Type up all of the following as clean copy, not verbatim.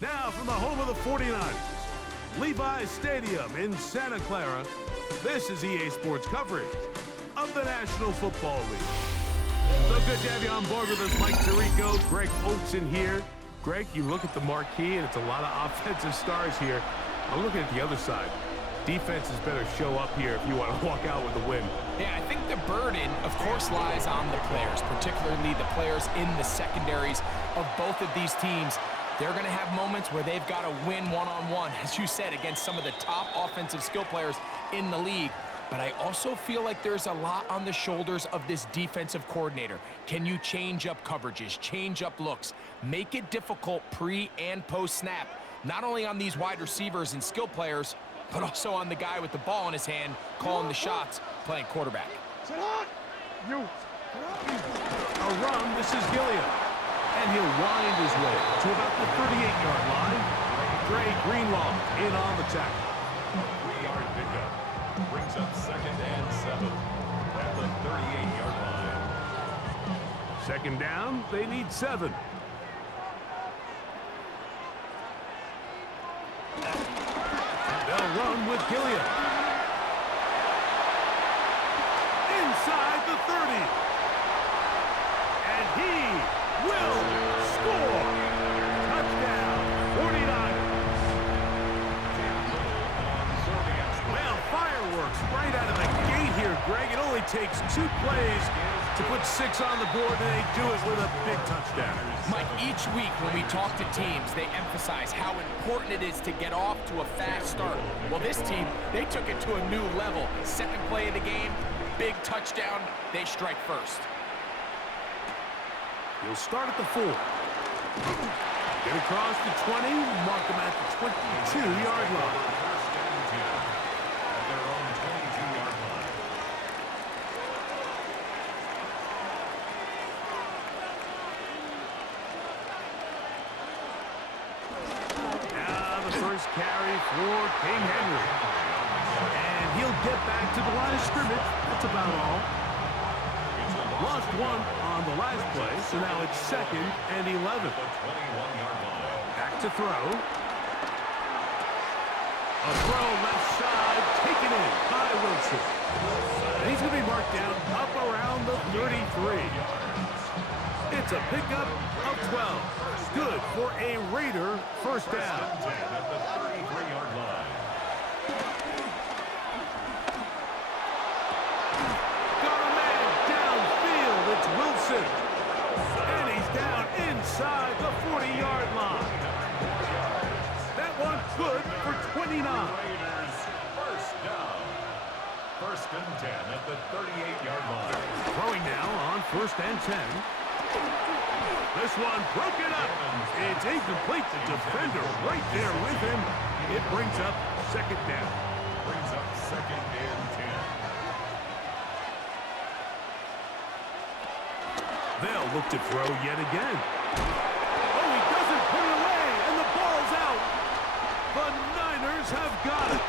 Now from the home of the 49ers, Levi's Stadium in Santa Clara, this is EA Sports coverage of the National Football League. So good to have you on board with us, Mike Tirico, Greg Olsen here. Greg, you look at the marquee, and it's a lot of offensive stars here. I'm looking at the other side. Defenses better show up here if you want to walk out with a win. Yeah, I think the burden, of course, lies on the players, particularly the players in the secondaries of both of these teams. They're going to have moments where they've got to win one-on-one, as you said, against some of the top offensive skill players in the league. But I also feel like there's a lot on the shoulders of this defensive coordinator. Can you change up coverages, change up looks, make it difficult pre- and post-snap, not only on these wide receivers and skill players, but also on the guy with the ball in his hand, calling the shots, playing quarterback. A run, this is Gilliam. And he'll wind his way to about the 38-yard line. Dre Greenlaw in on the tackle. 3-yard pickup. Brings up 2nd and 7 at the 38-yard line. Second down, they need 7. They'll run with Gilliam. Inside the 30. And he will score. Touchdown, 49ers. Well, fireworks right out of the gate here, Greg. It only takes 2 plays to put 6 on the board, and they do it with a big touchdown. Mike, each week when we talk to teams, they emphasize how important it is to get off to a fast start. Well, this team, they took it to a new level. Second play of the game, big touchdown, they strike first. He'll start at the 4. Get across the 20, mark him at the 22-yard line. First and 10 at their own 22-yard line. Now the first carry for King Henry. And he'll get back to the line of scrimmage. That's about all. Lost 1 on the last play, so now it's 2nd and 11. The 21-yard line. Back to throw. A throw left side, taken in by Wilson. And he's going to be marked down up around the 33. It's a pickup of 12. Good for a Raider first down. 10 at the 33-yard line. Got a man downfield. It's Wilson. And he's down inside the 40-yard line. That one good for 29. Raiders first down. 1st and 10 at the 38-yard line. Throwing now on 1st and 10. This one broken up. It's incomplete. The defender right there with him. It brings up 2nd down. Brings up 2nd and 10. They'll look to throw yet again. Oh, he doesn't put it away, and the ball's out. The Niners have got it.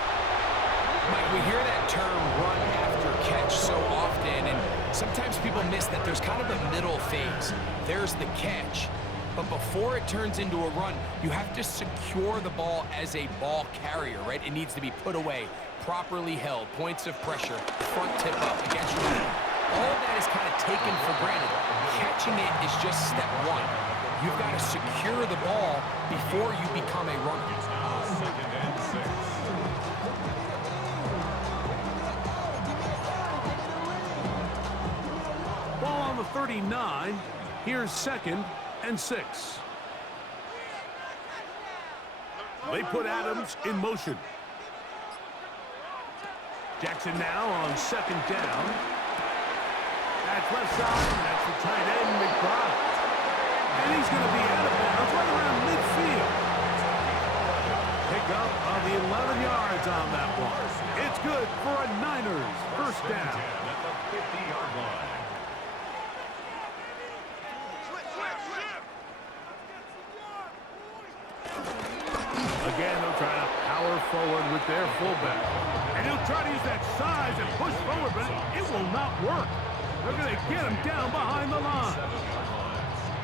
Mike, we hear that term run after catch so often, and sometimes people miss that there's kind of a middle phase. There's the catch, but before it turns into a run, you have to secure the ball as a ball carrier, right? It needs to be put away, properly held, points of pressure, front tip up against your man. All of that is kind of taken for granted. Catching it is just step 1. You've got to secure the ball before you become a runner. 2nd and 6. Ball on the 39. Here's 2nd and 6. They put Adams in motion. Jackson now on 2nd down. That's left side. That's the tight end, McBride. And he's going to be out of bounds right around midfield. Pick up of the 11 yards on that one. It's good for a Niners first down. At the 50-yard line. Again, they'll try to power forward with their fullback. And he'll try to use that size and push forward, but it will not work. They're going to get him down behind the line.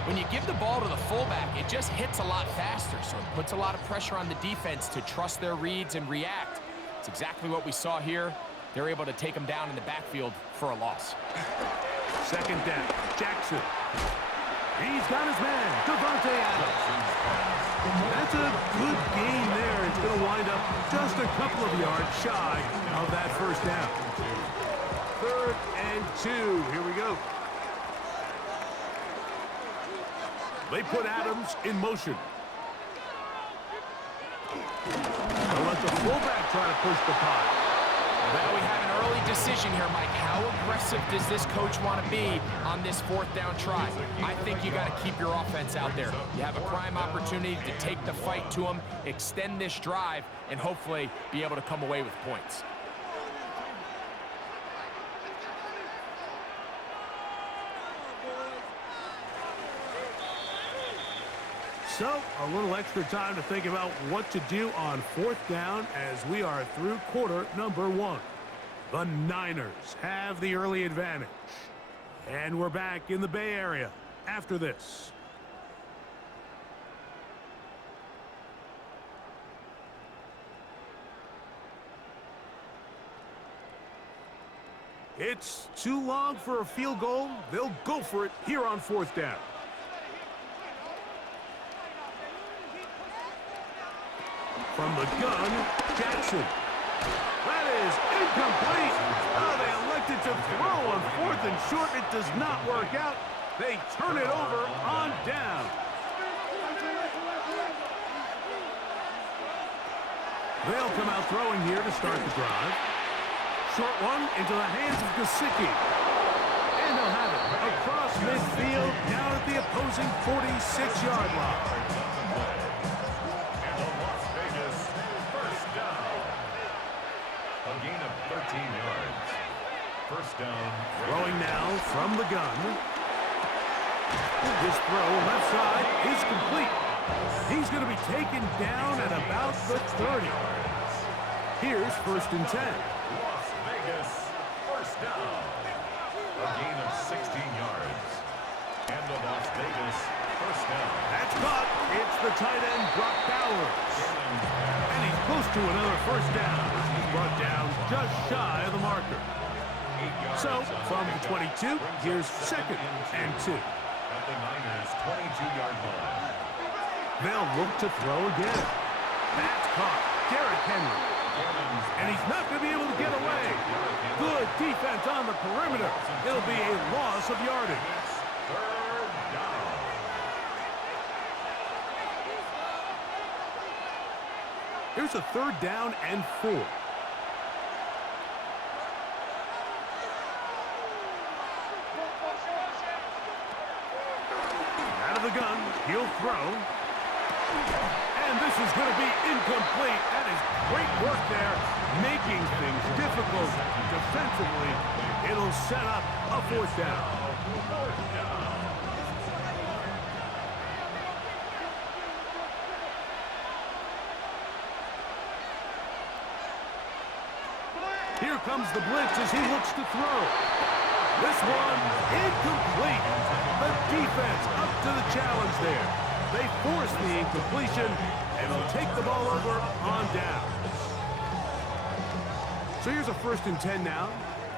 When you give the ball to the fullback, it just hits a lot faster, so it puts a lot of pressure on the defense to trust their reads and react. It's exactly what we saw here. They're able to take them down in the backfield for a loss. Second down, Jackson. He's got his man, Davante Adams. That's a good gain there. It's going to wind up just a couple of yards shy of that first down. 3rd and 2. Here we go. They put Adams in motion. They'll let the fullback try to push the pot. Well, we have an early decision here, Mike. How aggressive does this coach want to be on this 4th down try? I think you got to keep your offense out there. You have a prime opportunity to take the fight to them, extend this drive, and hopefully be able to come away with points. So, a little extra time to think about what to do on 4th down as we are through quarter number 1. The Niners have the early advantage. And we're back in the Bay Area after this. It's too long for a field goal. They'll go for it here on 4th down. From the gun, Jackson. That is incomplete. Oh, they elected to throw on 4th and short. It does not work out. They turn it over on down. They'll come out throwing here to start the drive. Short one into the hands of Gesicki. And they'll have it across midfield down at the opposing 46-yard line. A gain of 13 yards. First down. Throwing now from the gun. This throw left side is complete. He's going to be taken down at about the 30. Here's 1st and 10. Las Vegas. First down. A gain of 16 yards. And the Las Vegas first down. That's caught. It's the tight end, Brock Bowers. And he's close to another first down. He's brought down just shy of the marker. So, from the 22, here's 2nd and 2. At the Niners' 22-yard line. They'll look to throw again. That's caught. Derrick Henry. And he's not going to be able to get away. Good defense on the perimeter. It'll be a loss of yardage. 3rd down. Here's a 3rd down and 4. Out of the gun, he'll throw. And this is going to be incomplete. That is great work there, making things difficult defensively. It'll set up a 4th down. Here comes the blitz as he looks to throw. This one, incomplete. The defense up to the challenge there. They force the incompletion, and they'll take the ball over on down. So here's a 1st and 10 now.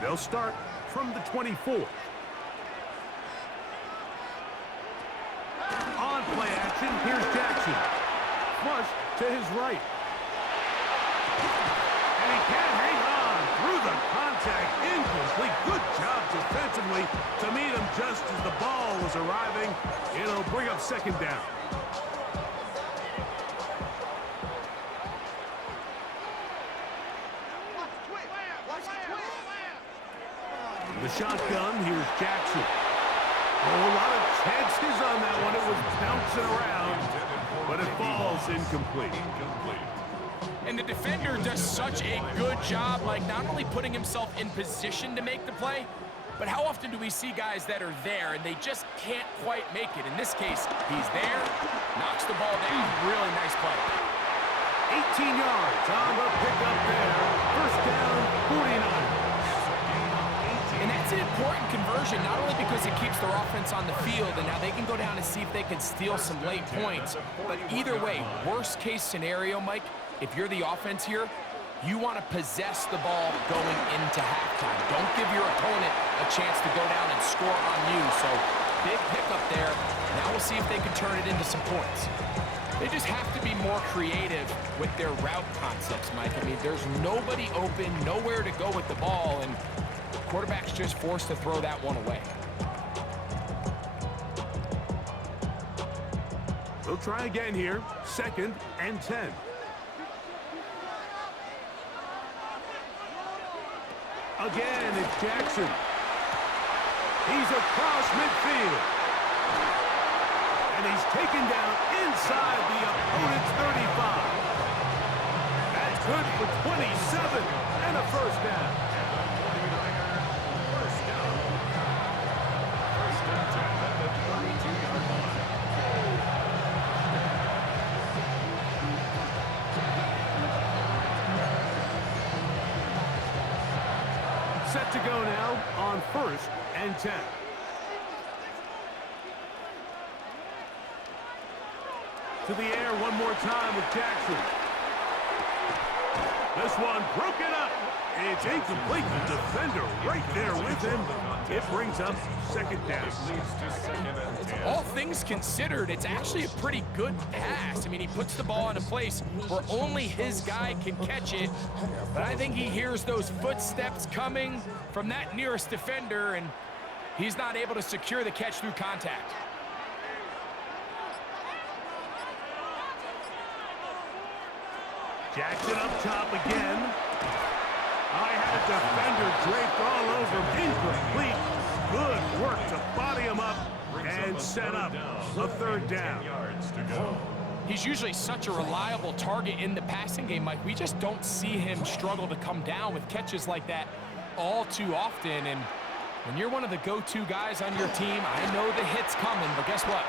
They'll start from the 24. On play action, here's Jackson. Flush to his right. And he can't hang on through the contact. Incomplete. Good job defensively to meet him just as the ball was arriving. It'll bring up 2nd down. The shotgun, here's Jackson. Oh, a lot of chances on that one. It was bouncing around, but it falls incomplete. And the defender does such a good job, like not only putting himself in position to make the play, but how often do we see guys that are there and they just can't quite make it? In this case, he's there, knocks the ball down. Really nice play. 18 yards on the pickup there. First down, 49. And that's an important conversion, not only because it keeps their offense on the field, and now they can go down and see if they can steal some late points. But either way, worst case scenario, Mike, if you're the offense here, you want to possess the ball going into halftime. Don't give your opponent a chance to go down and score on you. So big pickup there. Now we'll see if they can turn it into some points. They just have to be more creative with their route concepts, Mike. I mean, there's nobody open, nowhere to go with the ball, and the quarterback's just forced to throw that one away. They'll try again here. 2nd and 10. Again, it's Jackson. He's across midfield. And he's taken down inside the opponent's 35. That's good for 27 and a first down. First down. First and 10 at the 32-yard line. Set to go now on 1st and 10. To the air one more time with Jackson. This one broken up. It's incomplete. The defender right there with him. It brings up 2nd down. Leads to 2nd and 10. All things considered, it's actually a pretty good pass. I mean, he puts the ball in a place where only his guy can catch it. But I think he hears those footsteps coming from that nearest defender, and he's not able to secure the catch through contact. Jackson up top again. I had a defender draped all over him. Incomplete. Good work to body him up and set up a 3rd down. 10 yards to go. He's usually such a reliable target in the passing game, Mike. We just don't see him struggle to come down with catches like that all too often. And when you're one of the go-to guys on your team, I know the hit's coming, but guess what?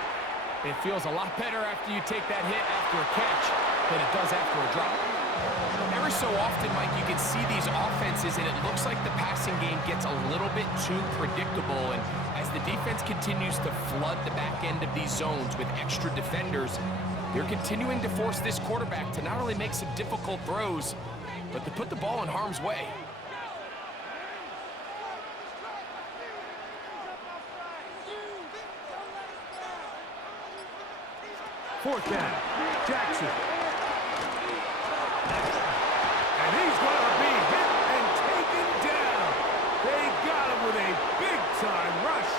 It feels a lot better after you take that hit after a catch than it does after a drop. Every so often, Mike, you can see these offenses, and it looks like the passing game gets a little bit too predictable. And as the defense continues to flood the back end of these zones with extra defenders, they're continuing to force this quarterback to not only make some difficult throws, but to put the ball in harm's way. 4th down. Jackson. And he's going to be hit and taken down. They got him with a big-time rush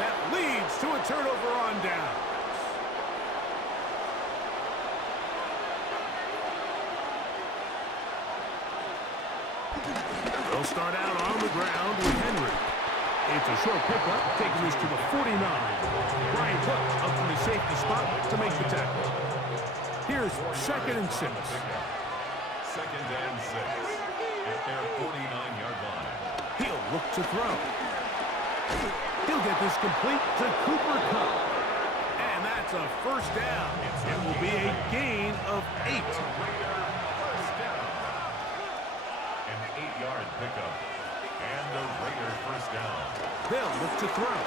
that leads to a turnover on down. They'll start out on the ground with Henry. It's a short pickup, taking this to the 49. Brian Cook up from the safety spot to make the tackle. Here's 2nd and 6. 2nd and 6 at their 49-yard line. He'll look to throw. He'll get this complete to Cooper Kupp. And that's a first down. It will be a gain of 8. First down. An 8-yard pickup. And the Raiders first down. They'll look to throw.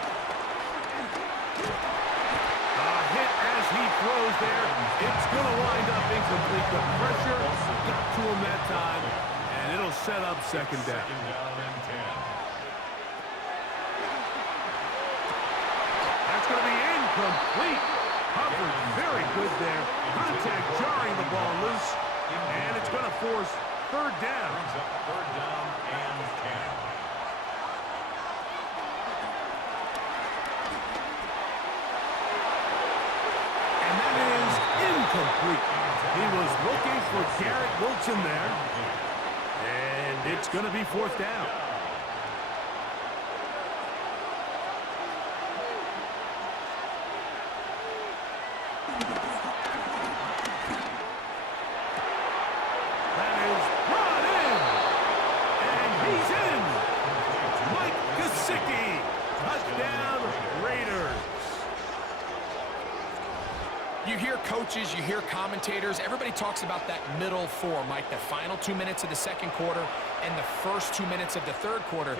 A hit as he throws there. It's going to wind up incomplete. The pressure got to him that time, and it'll set up 2nd down. 2nd down and 10. That's going to be incomplete. Covered very good there. Contact jarring the ball loose, and it's going to force 3rd down. Brings up 3rd down and 10. Incomplete. He was looking for Garrett Wilson there. And it's going to be 4th down. That is brought in. And he's in. Mike Gesicki. Touchdown, Raiders. You hear coaches, you hear commentators, everybody talks about that middle four, Mike, the final 2 minutes of the second quarter and the first 2 minutes of the third quarter.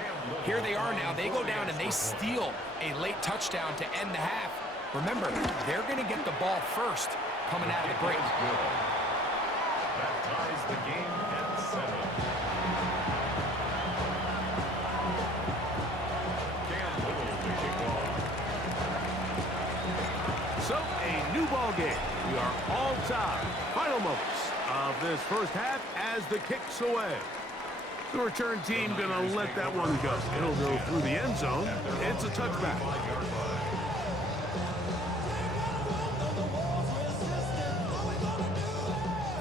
Here they are now. They go down and they steal a late touchdown to end the half. Remember, they're going to get the ball first coming out of the break. That ties the game at 7. Cam Little to kick off. So, a new ball game. We are all tied. Final moments of this first half as the kick's away. The return team going to let that one go. It'll go through the end zone. It's a touchback.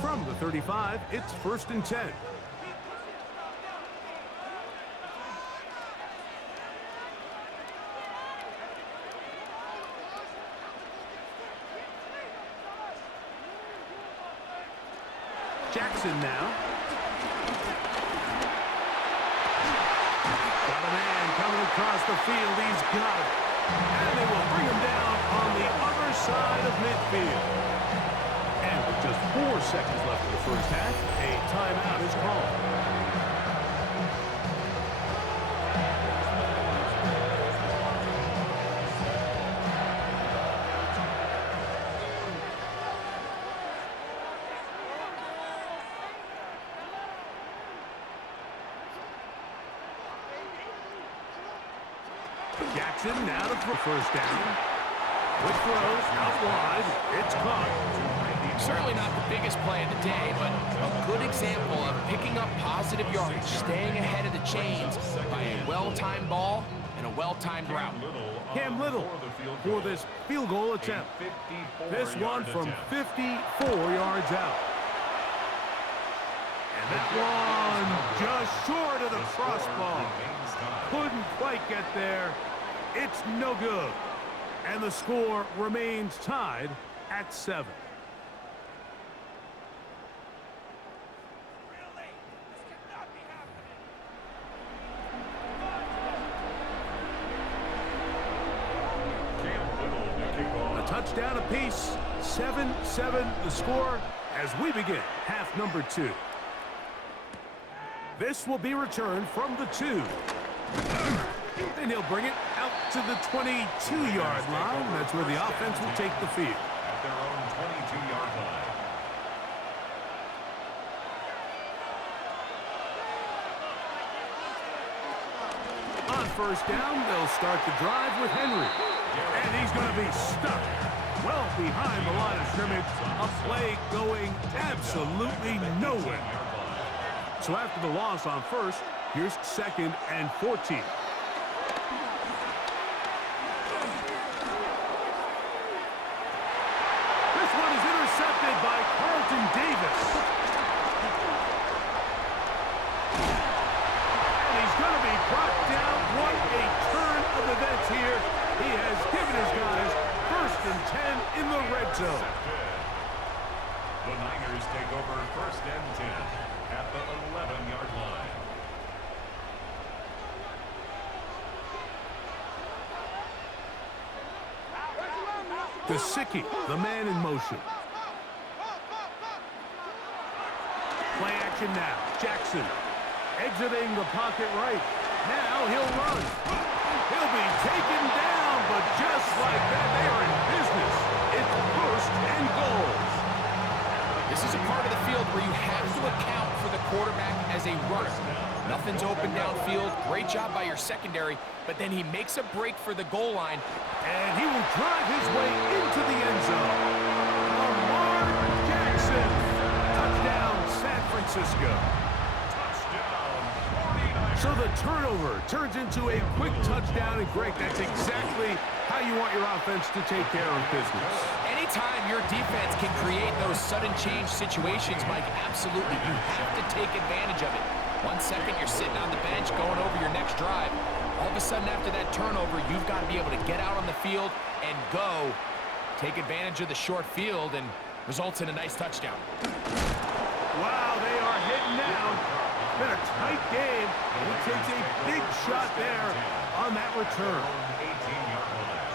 From the 35, it's 1st and 10. Jackson now. Got a man coming across the field. He's got it. And they will bring him down on the other side of midfield. And with just 4 seconds left in the first half, a timeout is called. Jackson now to first down. Quick throws out wide. It's caught. Certainly not the biggest play of the day, but a good example of picking up positive yardage, staying ahead of the chains by a well-timed ball and a well-timed route. Cam Little for this field goal attempt. This one from 54 yards out. And that one just short of the crossbar. Couldn't quite get there. It's no good. And the score remains tied at 7. A touchdown apiece. 7-7 the score as we begin half number 2. This will be returned from the 2. And he'll bring it out to the 22-yard line. That's where the offense will take the field. At their own 22-yard line. On first down, they'll start the drive with Henry. And he's going to be stuck well behind the line of scrimmage. A play going absolutely nowhere. So after the loss on first, here's 2nd and 14. This one is intercepted by Carlton Davis. And he's going to be brought down. What a turn of events here. He has given his guys 1st and 10 in the red zone. The Niners take over 1st and 10 at the 11-yard line. Gesicki, the man in motion. Play action now. Jackson exiting the pocket right. Now he'll run. He'll be taken down, but just like that, they are in business. It's 1st and goal. This is a part of the field where you have to account for the quarterback as a runner. Nothing's open downfield. Great job by your secondary, but then he makes a break for the goal line. And he will drive his way into the end zone. Lamar Jackson. Touchdown, San Francisco. Touchdown, 49ers. So the turnover turns into a quick touchdown, and Greg, that's exactly how you want your offense to take care of business. Anytime your defense can create those sudden change situations, Mike, absolutely, you have to take advantage of it. 1 second, you're sitting on the bench going over your next drive. All of a sudden, after that turnover, you've got to be able to get out on the field and go. Take advantage of the short field, and results in a nice touchdown. Wow, they are hitting now. It's been a tight game, and he takes a big shot there on that return. 18-yard line.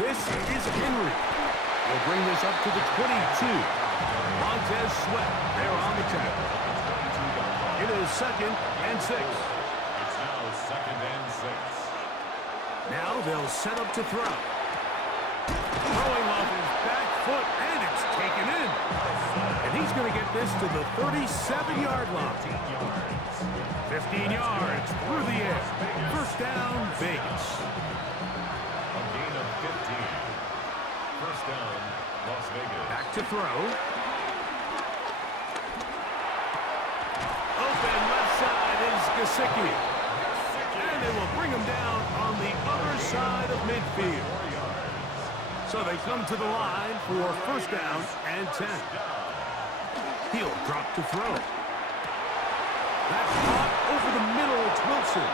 This is Henry. We'll bring this up to the 22. Montez Sweat there on the tackle. It is 2nd and 6. It's now 2nd and 6. Now they'll set up to throw. Throwing off his back foot, and it's taken in. And he's going to get this to the 37-yard line. 15 yards through the air. First down, Vegas. A gain of 15. First down, Las Vegas. Back to throw. Open left side is Gesicki. And they will bring him down on the other side of midfield. So they come to the line for first down and 10. He'll drop to throw. That's caught over the middle. It's Wilson.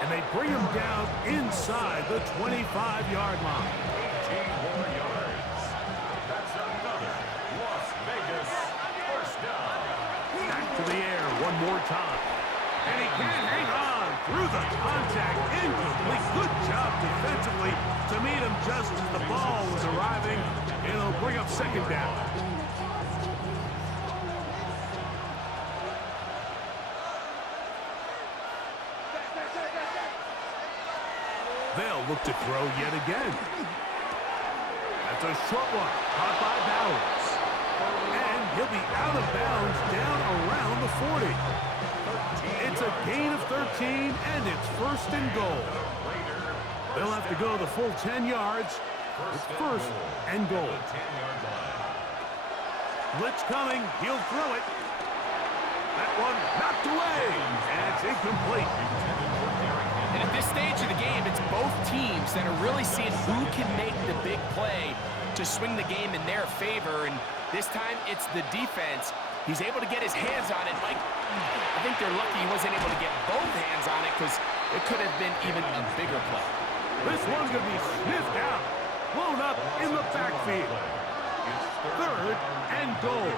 And they bring him down inside the 25-yard line. 18 more yards. That's another Las Vegas first down. Back to the air one more time. And he can't hang on through the contact. Incomplete. Good job defensively to meet him just as the ball was arriving. It'll bring up second down. They'll look to throw yet again. That's a short one, caught by Bowers. And he'll be out of bounds down around the 40. It's a gain of 13, and it's first and goal. They'll have to go the full 10 yards. It's first and goal. Blitz coming. He'll throw it. That one knocked away, and it's incomplete. And at this stage of the game, it's both teams that are really seeing who can make the big play to swing the game in their favor. And this time, it's the defense. He's able to get his hands on it. Mike, I think they're lucky he wasn't able to get both hands on it because it could have been even a bigger play. This one's going to be sniffed out, blown up in the backfield. Third and goal.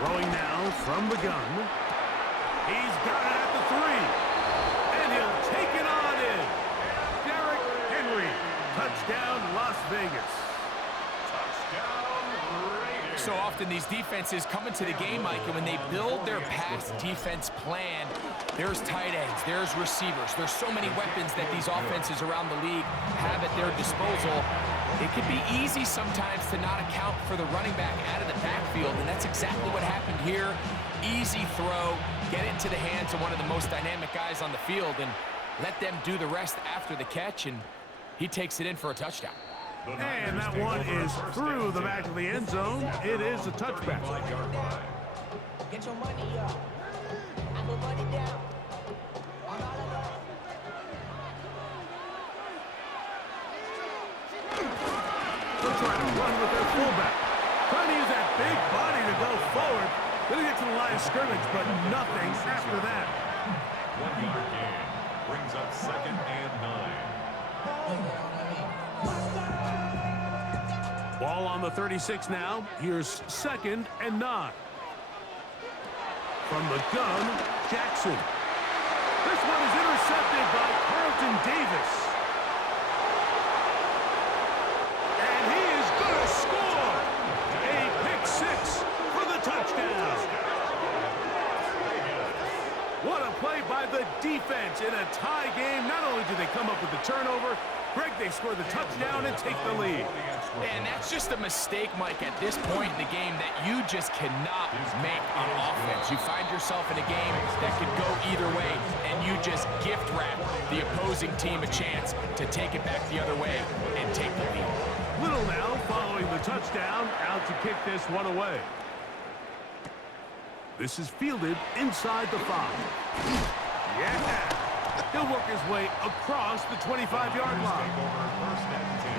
Throwing now from the gun. He's got it at the 3. And he'll take it on in. Derrick Henry. Touchdown, Las Vegas. Touchdown, Raiders. So often these defenses come into the game, Mike, and when they build their pass defense plan, there's tight ends, there's receivers, there's so many weapons that these offenses around the league have at their disposal. It can be easy sometimes to not account for the running back out of the backfield, and that's exactly what happened here. Easy throw, get it to the hands of one of the most dynamic guys on the field, and let them do the rest after the catch, and he takes it in for a touchdown. And that one is through the back of the end zone. It is a touchback. Get your money up. I put money down. They're trying to run with their fullback. Trying to use that big body to go forward. Gonna get to the line of scrimmage, but nothing after that. 1 yard gain brings up 2nd and 9. Ball on the 36 now. Here's 2nd and 9. From the gun, Jackson. This one is intercepted by Carlton Davis. And he is going to score. A pick 6 for the touchdown. What a play by the defense in a tie game. Not only did they come up with the turnover, Greg, they score the touchdown and take the lead. And that's just a mistake, Mike, at this point in the game that you just cannot make on offense. You find yourself in a game that could go either way, and you just gift wrap the opposing team a chance to take it back the other way and take the lead. Little now following the touchdown, out to kick this one away. This is fielded inside the 5. Yeah! He'll work his way across the 25-yard line. Take over 1st and 10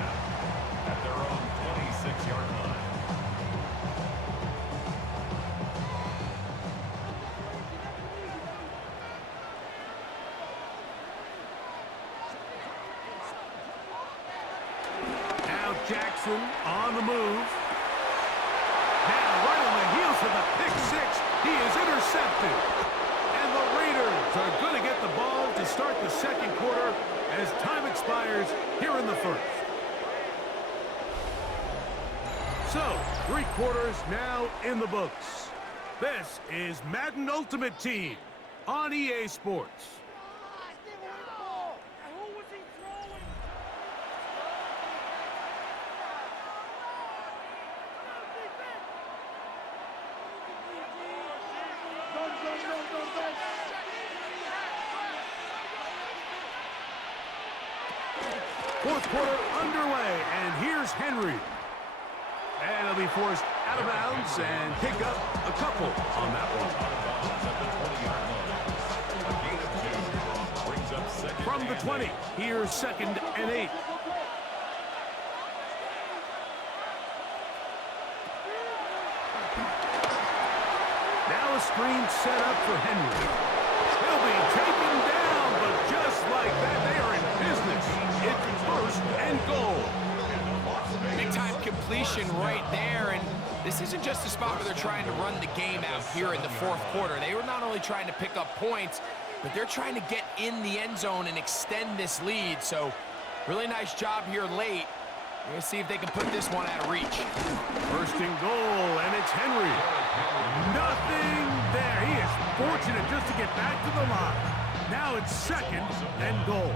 at their own 26-yard line. Now Jackson on the move. Now right on the heels of the pick 6, he is intercepted. And the Raiders are going to get the ball second quarter as time expires here in the first. So, 3 quarters now in the books. This is Madden Ultimate Team on EA Sports. Fourth quarter underway, and here's Henry. And he'll be forced out of bounds and pick up a couple on that one. From the 20, here's 2nd and 8. Now a screen set up for Henry. He'll be taken down, but just like that, they are in business. It's 1st and goal. Big-time completion right there, and this isn't just a spot where they're trying to run the game out here in the 4th quarter. They were not only trying to pick up points, but they're trying to get in the end zone and extend this lead. So, really nice job here late. We're going to see if they can put this one out of reach. 1st and goal, and it's Henry. Nothing there. He is fortunate just to get back to the line. Now it's 2nd and goal.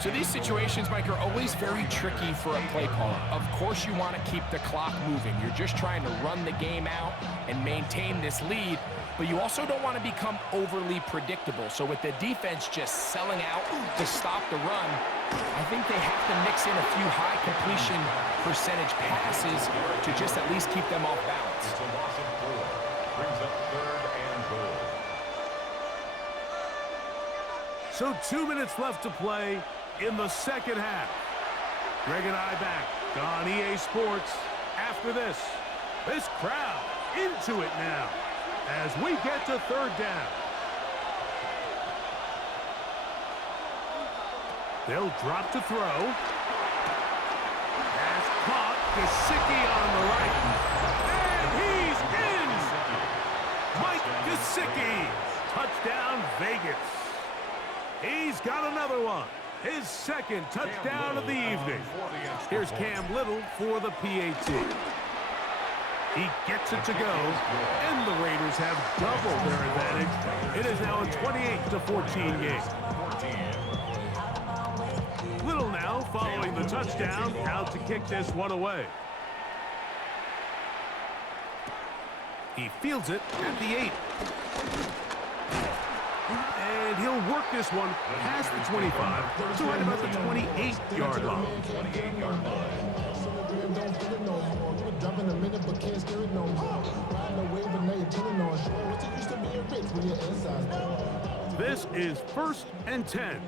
So these situations, Mike, are always very tricky for a play caller. Of course you want to keep the clock moving. You're just trying to run the game out and maintain this lead, but you also don't want to become overly predictable. So with the defense just selling out to stop the run, I think they have to mix in a few high completion percentage passes to just at least keep them off balance. It's a loss of 4. Brings up 3rd and goal. So 2 minutes left to play in the second half. Greg and I back on EA Sports after this. This crowd into it now as we get to 3rd down. They'll drop to throw. Pass caught. Gesicki on the right. And he's in! Mike Gesicki. Touchdown, Vegas. He's got another one. His 2nd touchdown of the evening. Here's Cam Little for the PAT. He gets it to go, and the Raiders have doubled their advantage. It is now a 28-14 game. Little now following the touchdown, out to kick this one away. He fields it at the 8. And he'll work this one past the 25 to right about the 28-yard line. 28-yard line. This is 1st and 10.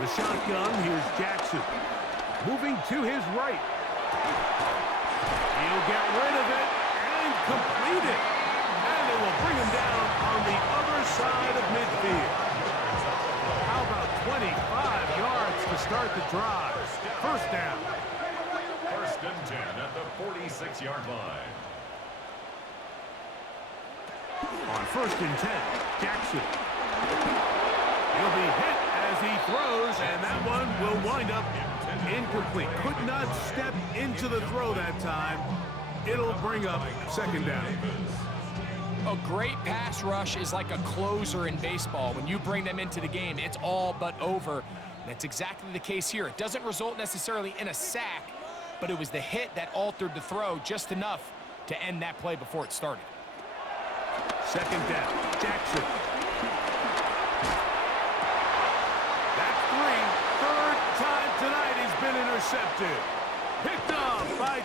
The shotgun, here's Jackson. Moving to his right. He'll get rid of it and complete it. And it will bring him down on the other side of midfield. How about 25 yards to start the drive? 1st down. 1st and 10 at the 46-yard line. On 1st and 10, Jackson. He'll be hit as he throws, and that one will wind up incomplete. Could not step into the throw that time. It'll bring up 2nd down. A great pass rush is like a closer in baseball. When you bring them into the game, it's all but over. That's exactly the case here. It doesn't result necessarily in a sack, but it was the hit that altered the throw just enough to end that play before it started. 2nd down, Jackson. That's 3. 3rd time tonight he's been intercepted. Picked off by